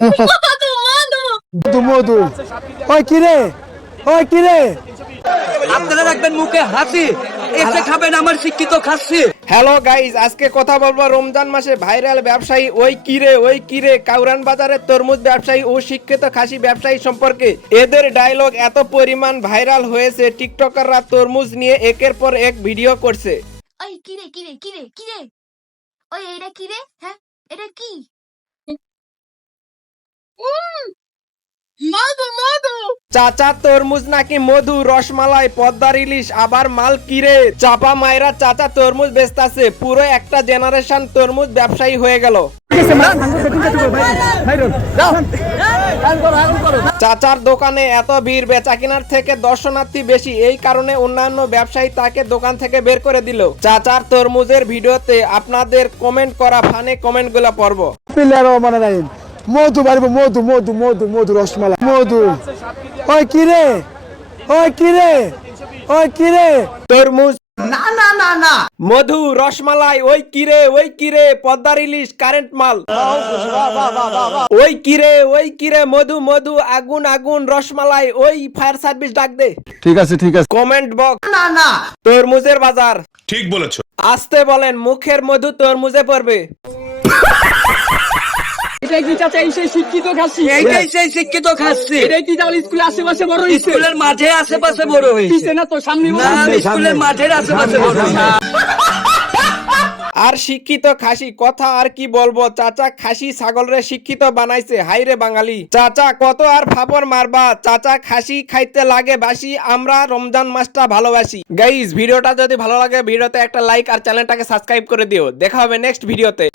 মধু মধু ওই কিরে ওই কিরে আপনারা রাখবেন মুখে হাসি, এসে খাবেন আমার শিক্ষিত খাসি। হ্যালো গাইজ, আজকে কথা বলবো রমজান মাসে ভাইরাল ব্যবসায়ী ওই কিরে কাউরান বাজারের তরমুজ ব্যবসায়ী ও শিক্ষিত খাসি ব্যবসায়ী সম্পর্কে। এদের ডায়লগ এত পরিমাণ ভাইরাল হয়েছে, টিকটকাররা তরমুজ নিয়ে একের পর এক ভিডিও করছে। ওই কিরে কিরে কিরে কিরে ওই এটা কিরে, হ্যাঁ এটা কি? মধু মধু চাচা তরমুজ নাকি মধু, রসমালাই, পদ্মার ইলিশ, আবার মাল কিরে। চাপা মায়েরা চাচা তরমুজ বেচতাছে, পুরো একটা জেনারেশন তরমুজ ব্যবসায়ী হয়ে গেল। চাচার দোকানে এত ভিড়, বেচা কেনার থেকে দর্শনার্থী বেশি, এই কারণে অন্যান্য ব্যবসায়ী তাকে দোকান থেকে বের করে দিল। চাচার তরমুজের ভিডিওতে আপনাদের কমেন্ট করা ফানে কমেন্ট গুলা পড়বো। মধু বাড়িব মধু মধু মধু মধু রসমালাই মধু ওই কিরে ওই কিরে ওই কিরে তরমুজ না না না না, মধু, রসমালাই, ওই কিরে পদ্মার ইলিশ, কারেন্ট মাল। ওই কিরে মধু মধু, আগুন আগুন, রসমালাই, ওই ফায়ার সার্ভিস ডাক দে। ঠিক আছে ঠিক আছে কমেন্ট বক্স না না, তরমুজের বাজার। ঠিক বলেছো। আসতে বলেন, মুখের মধু তরমুজে পড়বে। এটাই কি চাচা এই সেই শিক্ষিত খাসি? এইটাই সেই শিক্ষিত খাসি। এটাই কি তাহলে স্কুলে আশেপাশে বড় হইছে? স্কুলের মাঠে আশেপাশে বড় হয়েছে পিছে না তো, সামনে বড় না, হইছে। স্কুলের মাঠের আশেপাশে বড় হয়েছে। আর শিক্ষিত খাসি কথা আর কি বলবো, চাচা খাসি ছাগলরে শিক্ষিত বানাইছে। হাইরে বাঙালি, চাচা কত আর ফাপড় মারবা, চাচা খাসি খাইতে লাগে বাসি, আমরা রমজান মাসটা ভালোবাসি। গাইস, ভিডিওটা যদি ভালো লাগে ভিডিওতে একটা লাইক আর চ্যানেলটাকে সাবস্ক্রাইব করে দিও। দেখা হবে নেক্সট ভিডিওতে।